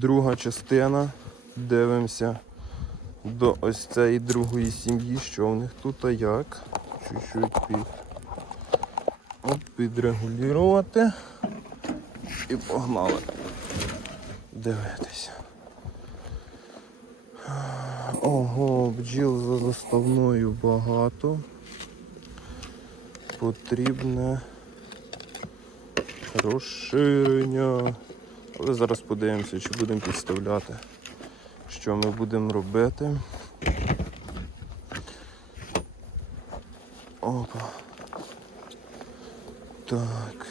друга частина. Дивимося до ось цієї другої сім'ї, що в них тут а як. Чуть-чуть під... Підрегулювати. І погнали. Дивитися. Ого, бджіл за заставною багато. Потрібне розширення. Але зараз подивимося, чи будемо підставляти, що ми будемо робити. Опа. Так.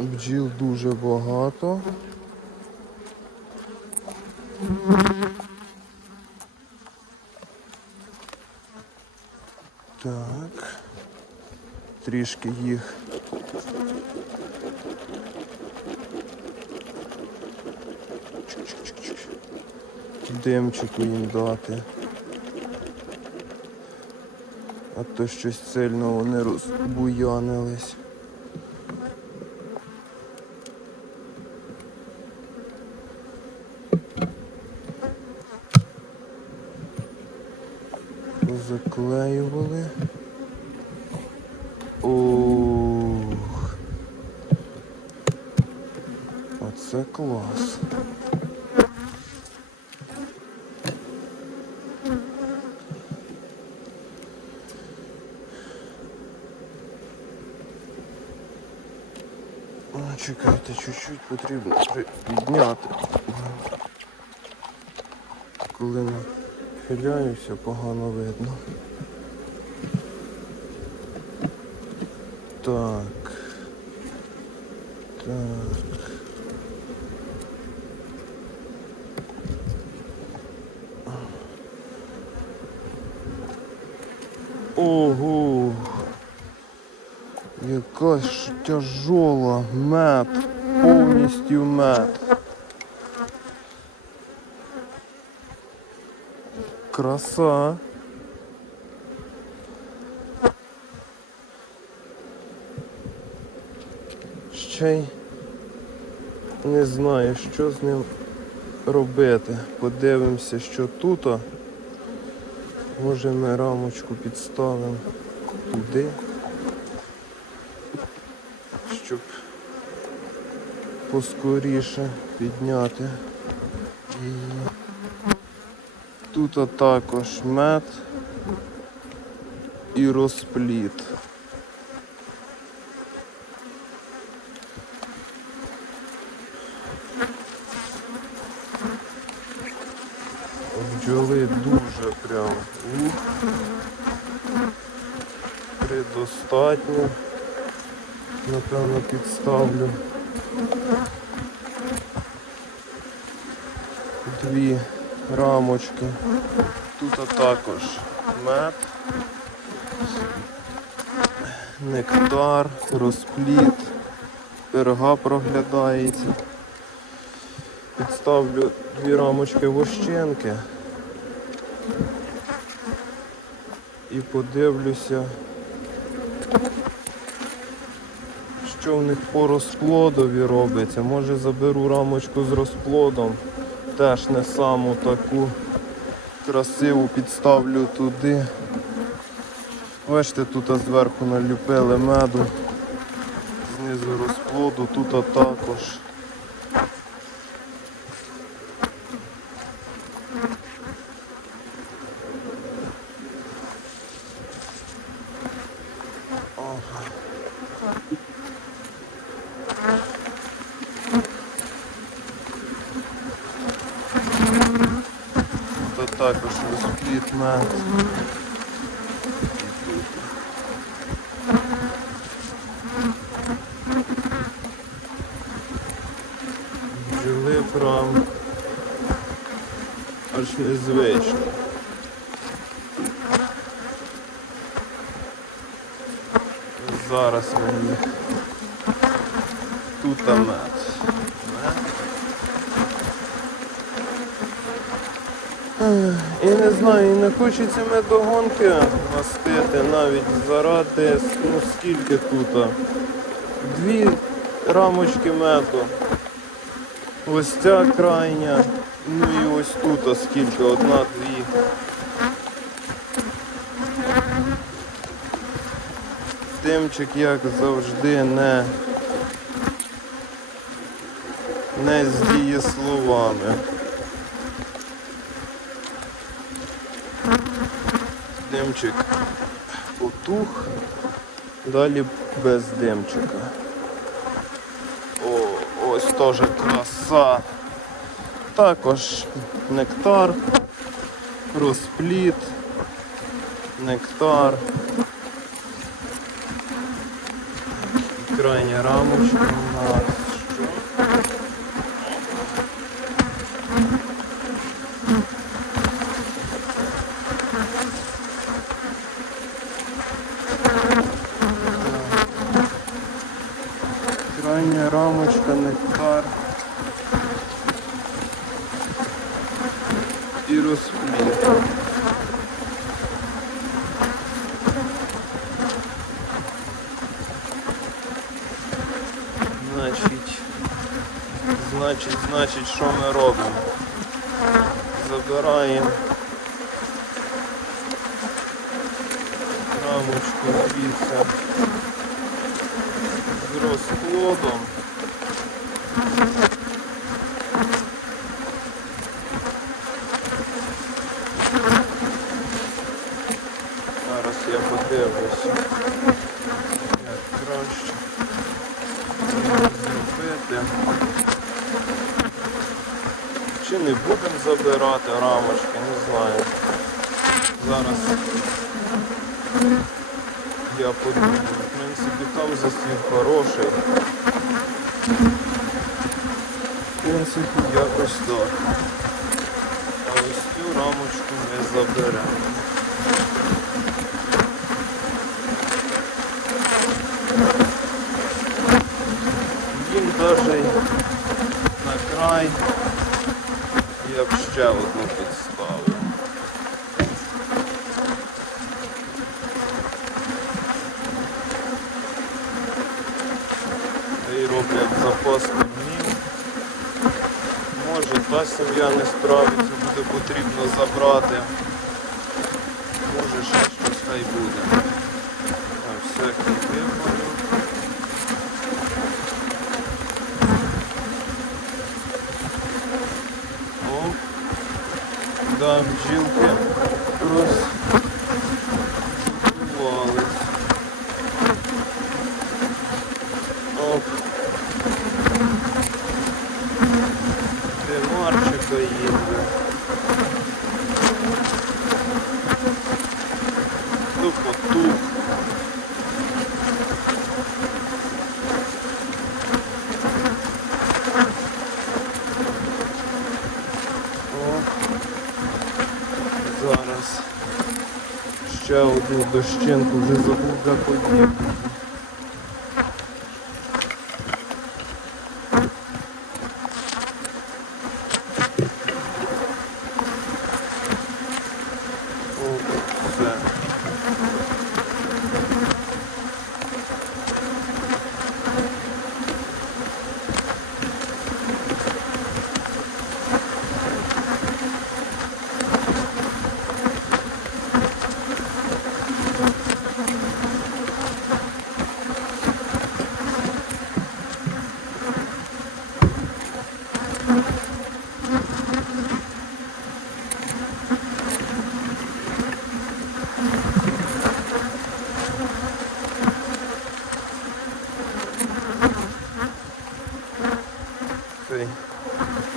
Бджіл дуже багато. Так. Трішки їх. Димчику їм дати. А то щось сильно вони розбуянились. Заклеювали. Ух. Оце клас. Чекайте, чуть-чуть потрібно підняти. Коли нахиляюся, погано видно. Так. Так. Ого. Яка ж тяжола мед. Повністю мед. Краса. Ще й не знаю, що з ним робити. Подивимося, що тут. Може ми рамочку підставимо туди, щоб поскоріше підняти її. Тут також мед і розпліт. Бджоли дуже прям. Ух. Предостатньо. Напевно підставлю. Дві рамочки. Тут також мед, нектар, розпліт, перга проглядається. Підставлю дві рамочки вощенки і подивлюся, що в них по розплодові робиться. Може заберу рамочку з розплодом, теж не саму таку красиву підставлю туди. Бачите, тут зверху наліпили меду, знизу розплоду, тут також. Тут також розпліт мед. Бджоли прям аж незвично. Зараз їх тут мед. Мед. Ех, І не знаю, і не хочеться медогонки мастити навіть заради, ну скільки тут. Дві рамочки меду. Ось ця крайня. Ну і ось тут скільки, одна-дві. Тимчик, як завжди, не, не з дієсловами. Димчик потух, далі без димчика. О, ось теж краса. Також нектар, розпліт, нектар. Крайня рамочка у нас. Значить, значить, що ми робимо? Забираємо рамочку звідси з розплодом. Не будемо забирати рамочки, не знаю. Зараз я подумаю. В принципі, там засів хороший. В принципі, якось так. А ось цю рамочку ми заберемо. Їм навіть на край я б ще одну підставив. І роблять запас кормів. Може та сім'я не справиться, буде потрібно забрати. Може ще щось хай буде. На всякий випадок. О, да, бджілки розбувались. Оп. Димарчика їде. Тупо тух. О. Зараз ще одну дощинку вже забув де. О, все. Хай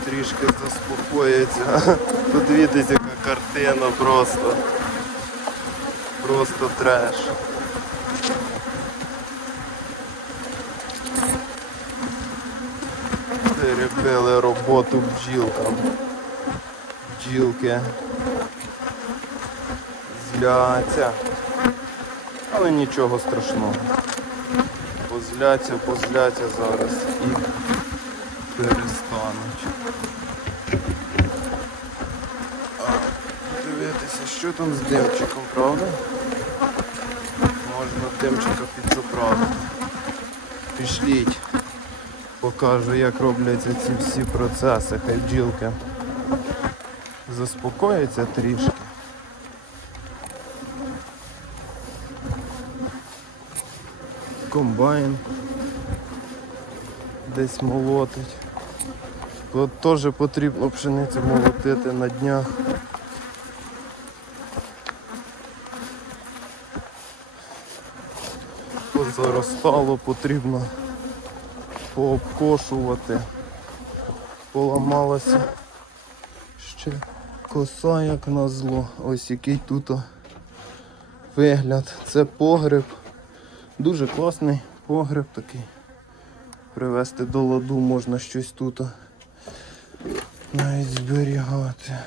трішки заспокоїться. Подивіться, яка картина просто. Просто треш. Перебили роботу бджілкам. Бджілки зляться. Але нічого страшного. Позляться, позляться зараз і перестануть. А, Дивитися, що там з димчиком, правда? Можна димчика підзаправити. Пішліть. Покажу, як робляться ці всі процеси, хай бджілки заспокоїться трішки. Комбайн десь молотить. Тут теж потрібно пшеницю молотити на днях. Позаростало, потрібно пообкошувати. Поламалася ще коса, як на зло. Ось який тут вигляд. Це погреб. Дуже класний погреб такий. Привезти до ладу можна щось тут навіть зберігати.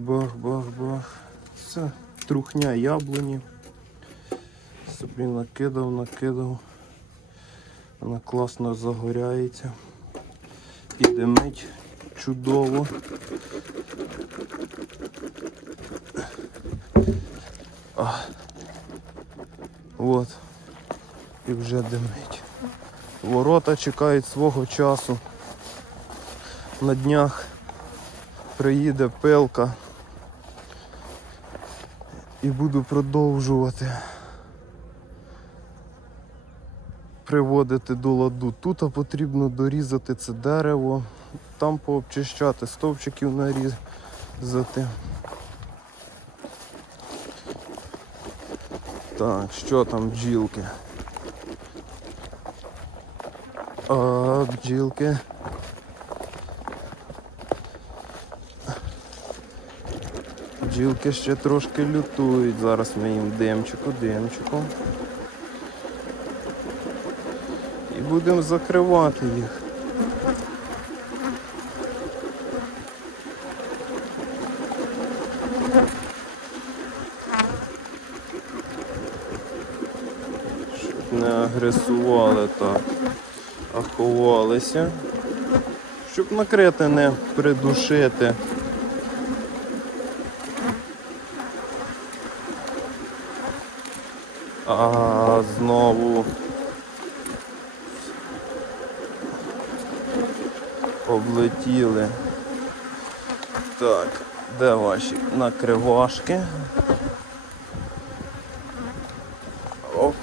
Бах-бах-бах. Це трухня яблуні. Собі накидав, накидав. Вона класно загоряється. І димить чудово. А. От. І вже димить. Ворота чекають свого часу. На днях приїде пилка. І буду продовжувати приводити до ладу. Тут потрібно дорізати це дерево, там пообчищати, стовпчиків нарізати. Так, що там бджілки? А, бджілки. Бджілки ще трошки лютують. Зараз ми їм димчику, димчику. І будемо закривати їх. Щоб не агресували так, а ховалися. Щоб накрити, не придушити. А знову облетіли. Так, де ваші накривашки? Оп.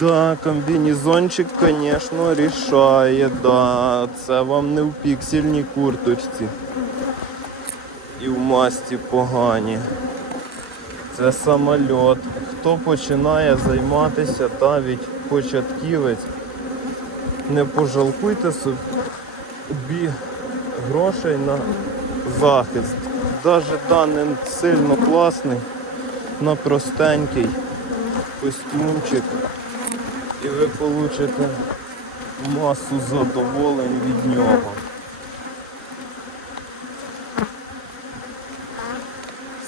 Да, комбінезончик, звісно, рішає, да. Це вам не в піксельній курточці. І в масті погані. Це самольот. Хто починає займатися, навіть початківець, не пожалкуйте собі грошей на захист. Навіть даний сильно класний, на простенький костюмчик і ви получите масу задоволень від нього.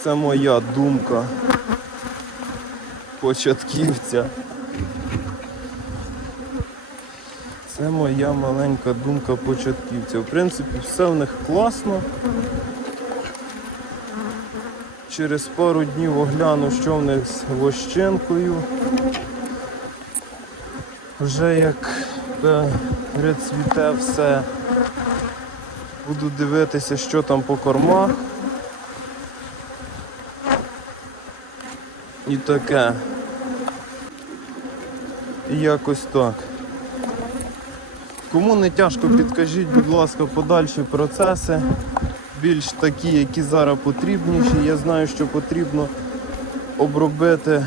Це моя думка початківця. Це моя маленька думка початківця. В принципі, все в них класно. Через пару днів огляну, що в них з вощенкою. Вже як перецвіте все, буду дивитися, що там по кормах. І таке. І якось так. Кому не тяжко, підкажіть, будь ласка, подальші процеси, більш такі, які зараз потрібніші. Я знаю, що потрібно обробити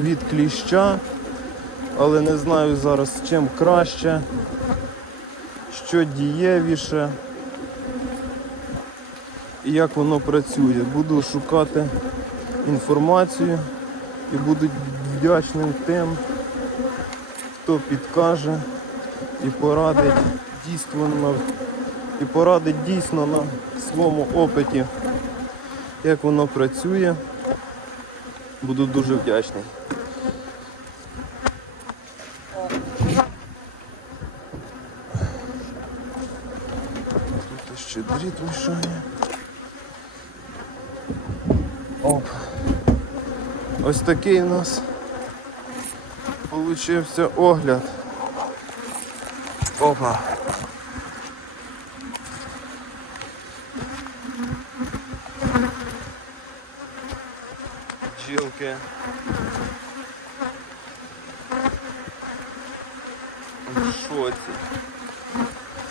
від кліща, але не знаю зараз чим краще, що дієвіше і як воно працює. Буду шукати інформацію і буду вдячним тим, хто підкаже і порадить дійсно на і порадить дійсно на своєму опиті, як воно працює. Буду дуже вдячний. Тут ще дріт мішає. Оп. Ось такий у нас получився огляд. Опа. Бджілки. В шоці.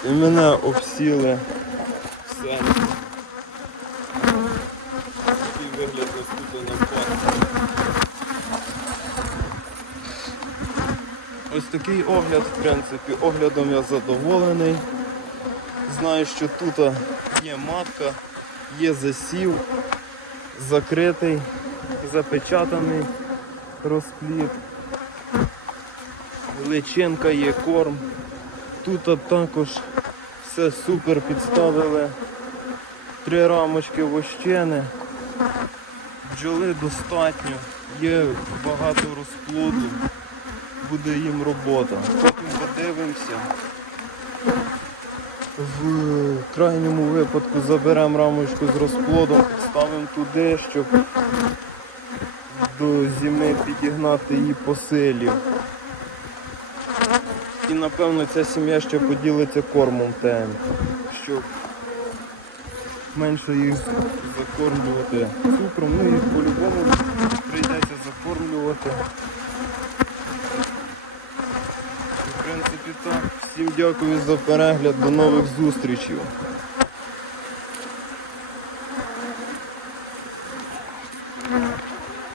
І мене обсіли все. Такий вигляд ось тут на парку. Ось такий огляд, в принципі, оглядом я задоволений. Знаю, що тут є матка, є засів, закритий, запечатаний розплід. Личинка є корм. Тут також все супер підставили. Три рамочки вощени. Бджоли достатньо, є багато розплоду буде їм робота. Потім подивимося. В крайньому випадку заберемо рамочку з розплодом, підставимо туди, щоб до зими підігнати її по силі. І напевно ця сім'я ще поділиться кормом тем, щоб менше їх закормлювати цукром, ну і по-любому прийдеться закормлювати. В принципі так. Всім дякую за перегляд. До нових зустрічей.